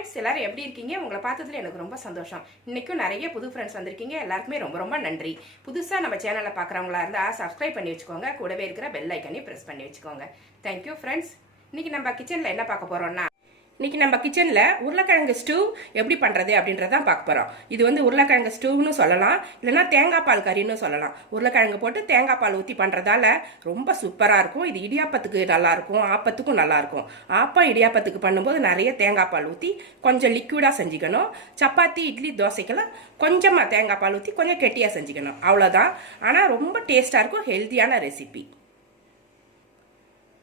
Friends, எல்லாரும் எப்படி இருக்கீங்க? உங்களை பார்த்ததுல எனக்கு ரொம்ப சந்தோஷம். இன்னைக்கும் நிறைய புது ஃப்ரெண்ட்ஸ் வந்திருக்கீங்க. எல்லாருக்குமே ரொம்ப ரொம்ப நன்றி. புதுசாக நம்ம சேனலை பார்க்குறவங்களா இருந்தால் சப்ஸ்கிரைப் பண்ணி வச்சுக்கோங்க. கூடவே இருக்கிற பெல் ஐக்கனையும் ப்ரெஸ் பண்ணி வச்சுக்கோங்க. Thank you friends. இன்னைக்கு நம்ம கிச்சனில் என்ன பார்க்க போகிறோம்னா, இன்னைக்கு நம்ம கிச்சனில் உருளைக்கிழங்கு ஸ்டூ எப்படி பண்ணுறது அப்படின்றதான் பார்க்க போகிறோம். இது வந்து உருளைக்கிழங்கு ஸ்டூன்னு சொல்லலாம், இல்லைன்னா தேங்காய் பால் கறின்னு சொல்லலாம். உருளைக்கிழங்கு போட்டு தேங்காய் பால் ஊற்றி பண்ணுறதால ரொம்ப சூப்பராக இருக்கும். இது இடியாப்பத்துக்கு நல்லாயிருக்கும், ஆப்பத்துக்கும் நல்லாயிருக்கும். ஆப்பம் இடியாப்பத்துக்கு பண்ணும்போது நிறைய தேங்காய் பால் ஊற்றி கொஞ்சம் லிக்விடாக செஞ்சுக்கணும். சப்பாத்தி, இட்லி, தோசைக்கெல்லாம் கொஞ்சமாக தேங்காய் பால் ஊற்றி கொஞ்சம் கெட்டியாக செஞ்சுக்கணும். அவ்வளோதான். ஆனால் ரொம்ப டேஸ்ட்டாக இருக்கும். ஹெல்த்தியான ரெசிபி.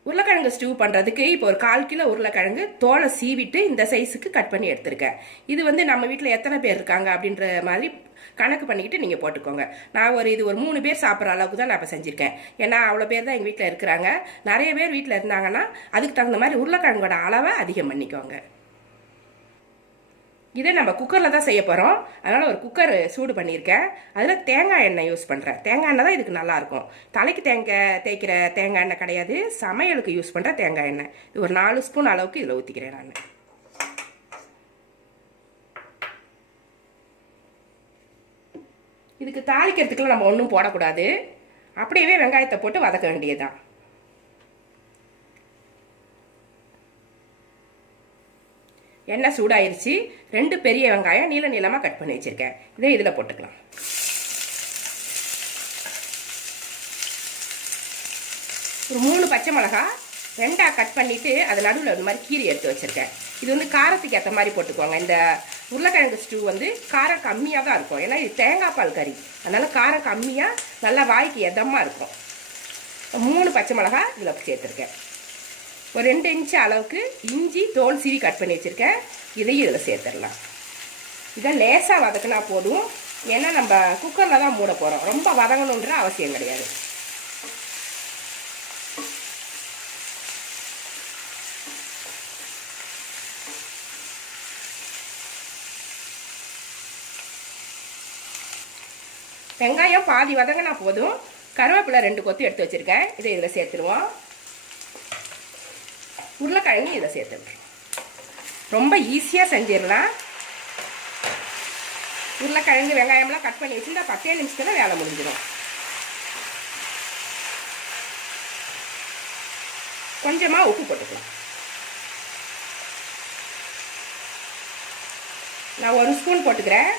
உருளைக்கிழங்கு ஸ்டூ பண்ணுறதுக்கு இப்போ ஒரு 1/4 கிலோ உருளைக்கிழங்கு தோலை சீவிட்டு இந்த சைஸுக்கு கட் பண்ணி எடுத்திருக்கேன். இது வந்து நம்ம வீட்டில் எத்தனை பேர் இருக்காங்க அப்படின்ற மாதிரி கணக்கு பண்ணிக்கிட்டு நீங்கள் போட்டுக்கோங்க. நான் இது ஒரு 3 பேர் சாப்பிட்ற அளவுக்கு தான் நான் இப்போ செஞ்சுருக்கேன். ஏன்னா அவ்வளோ பேர் தான் எங்கள் வீட்டில் இருக்கிறாங்க. நிறைய பேர் வீட்டில் இருந்தாங்கன்னா அதுக்கு தகுந்த மாதிரி உருளைக்கிழங்கோட அளவை அதிகம் பண்ணிக்கோங்க. இதை நம்ம குக்கரில் தான் செய்ய போகிறோம். அதனால் ஒரு குக்கர் சூடு பண்ணியிருக்கேன். அதில் தேங்காய் எண்ணெய் யூஸ் பண்ணுறேன். தேங்காய் எண்ணெய் தான் இதுக்கு நல்லாயிருக்கும். தலைக்கு தேய்க்கிற தேங்காய் எண்ணெய் கிடையாது, சமையலுக்கு யூஸ் பண்ணுற தேங்காய் எண்ணெய். இது ஒரு 4 ஸ்பூன் அளவுக்கு இதில் ஊற்றிக்கிறேன் நான். இதுக்கு தாளிக்கிறதுக்குலாம் நம்ம ஒன்றும் போடக்கூடாது. அப்படியே வெங்காயத்தை போட்டு வதக்க வேண்டியதுதான். எண்ணெய் சூடாயிருச்சு. 2 பெரிய வெங்காயம் நீள நீளமாக கட் பண்ணி வச்சுருக்கேன். இதை இதில் போட்டுக்கலாம். ஒரு 3 பச்சை மிளகா 2ஆக கட் பண்ணிவிட்டு அது நடுவில் ஒரு மாதிரி கீரி எடுத்து வச்சுருக்கேன். இது வந்து காரத்துக்கு ஏற்ற மாதிரி போட்டுக்குவாங்க. இந்த உருளைக்கிழங்கு ஸ்டூ வந்து காரம் கம்மியாக தான் இருக்கும். ஏன்னா இது தேங்காய் பால் கறி, அதனால் காரம் கம்மியாக நல்லா வாய்க்கு எதமாக இருக்கும். 3 பச்சை மிளகா இதில் சேர்த்துருக்கேன். ஒரு 2 இன்ச்சு அளவுக்கு இஞ்சி தோல் சீவி கட் பண்ணி வச்சுருக்கேன். இதையும் இதில் சேர்த்துடலாம். இதை லேசாக வதக்கினா போதும். ஏன்னா நம்ம குக்கரில் தான் மூட போகிறோம். ரொம்ப வதங்கணுன்ற அவசியம் கிடையாது. வெங்காயம் பாதி வதங்கினா போதும். கருவேப்பிலை 2 கொத்து எடுத்து வச்சுருக்கேன். இதை இதில் சேர்த்துருவோம். உருளைக்கிழங்கு இதை சேர்த்துடுறோம். ரொம்ப ஈஸியாக செஞ்சிடலாம். உருளைக்கிழங்கு வெங்காயம்லாம் கட் பண்ணி வச்சுருந்தா 10 நிமிஷத்தில் வேலை முடிஞ்சிடும். கொஞ்சமாக உப்பு போட்டுக்கலாம். நான் 1 ஸ்பூன் போட்டுக்கிறேன்.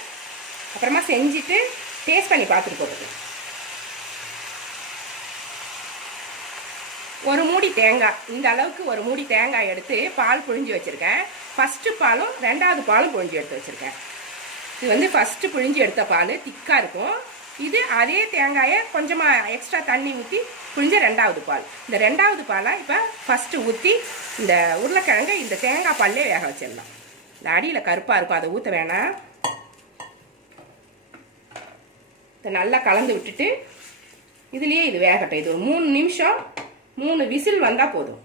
அப்புறமா செஞ்சுட்டு டேஸ்ட் பண்ணி பார்த்துட்டு போட்டுக்கலாம். ஒரு மூடி தேங்காய், இந்த அளவுக்கு ஒரு மூடி தேங்காய் எடுத்து பால் புழிஞ்சு வச்சுருக்கேன். ஃபஸ்ட்டு பாலும் 2வது பாலும் புழிஞ்சு எடுத்து வச்சுருக்கேன். இது வந்து ஃபஸ்ட்டு புழிஞ்சு எடுத்த பால் திக்காக இருக்கும். இது அதே தேங்காயை கொஞ்சமாக எக்ஸ்ட்ரா தண்ணி ஊற்றி புழிஞ்ச 2வது பால். இந்த 2வது பாலை இப்போ ஃபஸ்ட்டு ஊற்றி இந்த உருளைக்கிழங்கை இந்த தேங்காய் பால்லே வேக வச்சிடலாம். இந்த அடியில் கருப்பாக இருக்கும், அதை ஊற்ற வேணாம். இதை நல்லா கலந்து விட்டுட்டு இதுலேயே இது வேகட்டும். இது ஒரு 3 நிமிஷம் 3 விசில் வந்தால் போதும்.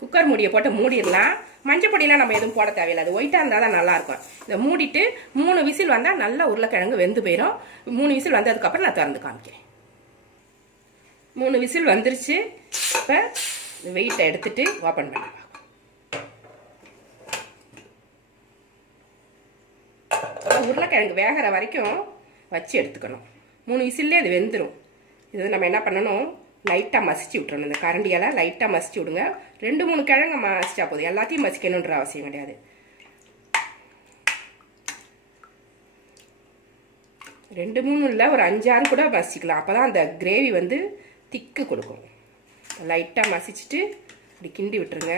குக்கர் மூடியை போட்டு மூடிடலாம். மஞ்சள் பொடியெலாம் நம்ம எதுவும் போட தேவையில்லை, அது ஒயிட்டாக இருந்தால் தான் நல்லாயிருக்கும். இதை மூடிட்டு 3 விசில் வந்தால் நல்லா உருளைக்கிழங்கு வெந்து போயிடும். 3 விசில் வந்ததுக்கப்புறம் நான் திறந்து காமிக்கிறேன். 3 விசில் வந்துருச்சு. இப்போ வெயிட்டை எடுத்துட்டு ஓப்பன் பண்ணலாம். உருளைக்கிழங்கு வேகிற வரைக்கும் வச்சு எடுத்துக்கணும். 3 விசில்லே அது வெந்துடும். இது நம்ம என்ன பண்ணணும், லைட்டாக மசிச்சு விட்டுறணும். இந்த கரண்டியால் லைட்டாக மசிச்சு விடுங்க. 2-3 கிழங்கு மசிச்சா போதும், எல்லாத்தையும் மசிக்கணுன்ற அவசியம் கிடையாது. 2-3 இல்லை, ஒரு 5-6 கூட மசிக்கலாம். அப்போ தான் அந்த கிரேவி வந்து திக்கு கொடுக்கும். லைட்டாக மசிச்சுட்டு இப்படி கிண்டி விட்டுருங்க.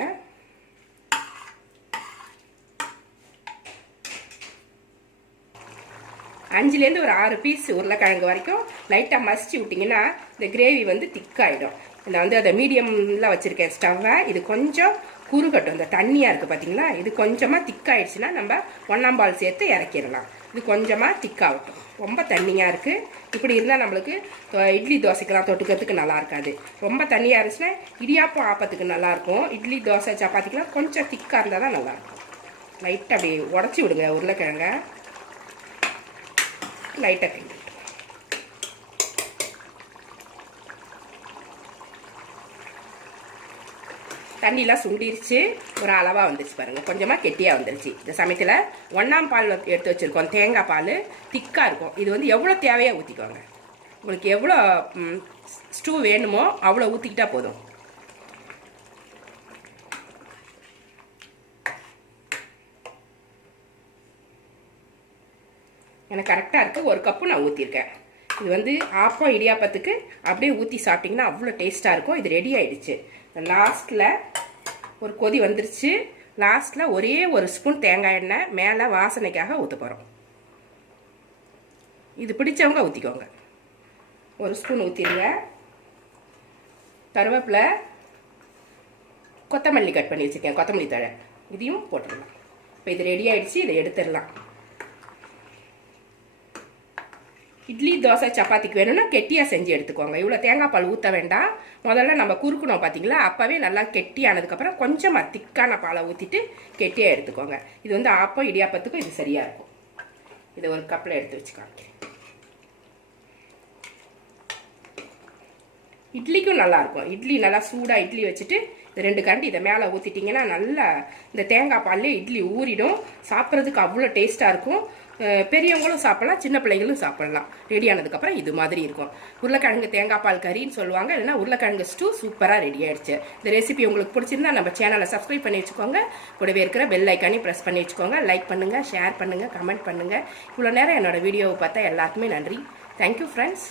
அஞ்சுலேருந்து ஒரு 6 பீஸ் உருளைக்கிழங்கு வரைக்கும் லைட்டாக மசிச்சு விட்டிங்கன்னா இந்த கிரேவி வந்து திக்காகிடும். நான் வந்து அதை மீடியமில் வச்சுருக்கேன் ஸ்டவ்வை. இது கொஞ்சம் குறுகட்டும். இந்த தண்ணியாக இருக்குது பார்த்தீங்களா, இது கொஞ்சமாக திக்காயிடுச்சுன்னா நம்ம 1ஆம் பால் சேர்த்து இறக்கிடலாம். இது கொஞ்சமாக திக்காகட்டும். ரொம்ப தண்ணியாக இருக்குது. இப்படி இருந்தால் நம்மளுக்கு இட்லி தோசைக்கெல்லாம் தொட்டுக்கிறதுக்கு நல்லா இருக்காது. ரொம்ப தண்ணியாக இருந்துச்சுன்னா இடியாப்பம் ஆப்பத்துக்கு நல்லாயிருக்கும். இட்லி தோசை சப்பாத்திக்கெலாம் கொஞ்சம் திக்காக இருந்தால் தான் நல்லாயிருக்கும். லைட்டாக அப்படி உடச்சி விடுங்க உருளைக்கிழங்க. லைட்டாக கிண்டி தண்ணிலாம் சுண்டிருச்சு, ஒரு அளவாக வந்துருச்சு பாருங்கள், கொஞ்சமாக கெட்டியாக வந்துருச்சு. இந்த சமயத்தில் 1ஆம் பால் எடுத்து வச்சுருக்கோம், தேங்காய் பால் திக்காக இருக்கும். இது வந்து எவ்வளோ தேவையாக ஊற்றிக்கோங்க. உங்களுக்கு எவ்வளோ ஸ்டூ வேணுமோ அவ்வளோ ஊற்றிக்கிட்டா போதும். எனக்கு கரெக்டாக இருக்குது. 1 கப்பு நான் ஊற்றிருக்கேன். இது வந்து ஆப்பம் இடியாப்பத்துக்கு அப்படியே ஊற்றி சாப்பிட்டிங்கன்னா அவ்வளோ டேஸ்ட்டாக இருக்கும். இது ரெடி ஆகிடுச்சு. லாஸ்ட்டில் ஒரு கொதி வந்துருச்சு. லாஸ்ட்டில் ஒரே ஒரு ஸ்பூன் தேங்காய் எண்ணெய் மேலே வாசனைக்காக ஊற்ற போகிறோம். இது பிடிச்சவங்க ஊற்றிக்கோங்க. 1 ஸ்பூன் ஊற்றிடுங்க. கருவேப்பிலை, கொத்தமல்லி கட் பண்ணி வச்சுருக்கேன், கொத்தமல்லி தழை, இதையும் போட்டுடலாம். இப்போ இது ரெடி ஆகிடுச்சு. இதை எடுத்துடலாம். இட்லி, தோசை, சப்பாத்திக்கு வேணும்னா கெட்டியாக செஞ்சு எடுத்துக்கோங்க. இவ்வளோ தேங்காய் பால் ஊற்ற வேண்டாம். முதல்ல நம்ம குறுக்கணும் பார்த்தீங்களா, அப்போவே நல்லா கெட்டியானதுக்கப்புறம் கொஞ்சமாக திக்கான பாலை ஊற்றிட்டு கெட்டியாக எடுத்துக்கோங்க. இது வந்து ஆப்பம் இடியாப்பத்துக்கும் இது சரியாக இருக்கும். இதை ஒரு கப்பில் எடுத்து வச்சு காமிக்கிறேன். இட்லிக்கும் நல்லாயிருக்கும். இட்லி நல்லா சூடாக இட்லி வச்சுட்டு 2 கரண்டி இதை மேலே ஊற்றிட்டிங்கன்னா நல்லா இந்த தேங்காய் பால்லே இட்லி ஊறிடும். சாப்பிட்றதுக்கு அவ்வளோ டேஸ்ட்டாக இருக்கும். பெரியவங்களும் சாப்பிட்லாம், சின்ன பிள்ளைங்களும் சாப்பிட்லாம். ரெடி ஆனதுக்கப்புறம் இது மாதிரி இருக்கும். உருளைக்கிழங்கு தேங்காய் பால் கறின்னு சொல்லுவாங்க, இல்லைன்னா உருளைக்கிழங்கு ஸ்டூ சூப்பராக ரெடி ஆகிடுச்சு. இந்த ரெசிபி உங்களுக்கு பிடிச்சிருந்தா நம்ம சேனலை சப்ஸ்கிரைப் பண்ணி வச்சுக்கோங்க. கூடவே இருக்கிற பெல் ஐக்கானே ப்ரெஸ் பண்ணி வச்சுக்கோங்க. லைக் பண்ணுங்கள், ஷேர் பண்ணுங்கள், கமெண்ட் பண்ணுங்கள். இவ்வளோ நேரம் என்னோடய வீடியோவை பார்த்தா எல்லாருக்குமே நன்றி. Thank you friends.